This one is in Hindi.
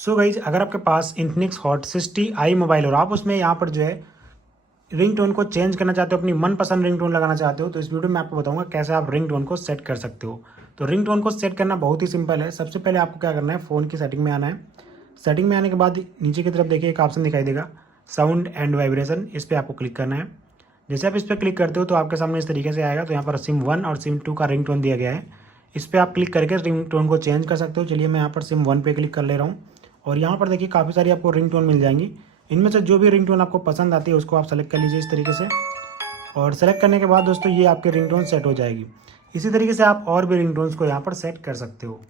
सो गाइज, अगर आपके पास इन्फिनिक्स हॉट 60i मोबाइल और आप उसमें यहाँ पर जो है रिंग टोन को चेंज करना चाहते हो, अपनी मनपसंद रिंग टोन लगाना चाहते हो, तो इस वीडियो में आपको बताऊंगा कैसे आप रिंग टोन को सेट कर सकते हो। तो रिंग टोन को सेट करना बहुत ही सिंपल है। सबसे पहले आपको क्या करना है, फ़ोन की सेटिंग में आना है। सेटिंग में आने के बाद नीचे की तरफ देखिए एक ऑप्शन दिखाई देगा, साउंड एंड वाइब्रेशन। इस पर आपको क्लिक करना है। जैसे आप इस पर क्लिक करते हो तो आपके सामने इस तरीके से आएगा। तो यहाँ पर सिम 1 और सिम 2 का रिंग टोन दिया गया है। इस पर आप क्लिक करके रिंग टोन को चेंज कर सकते हो। चलिए मैं यहाँ पर सिम 1 पे क्लिक कर ले रहा हूँ और यहाँ पर देखिए काफ़ी सारी आपको रिंग टोन मिल जाएंगी। इनमें से जो भी रिंग टोन आपको पसंद आती है उसको आप सेलेक्ट कर लीजिए इस तरीके से। और सेलेक्ट करने के बाद दोस्तों ये आपकी रिंगटोन सेट हो जाएगी। इसी तरीके से आप और भी रिंगटोन्स को यहाँ पर सेट कर सकते हो।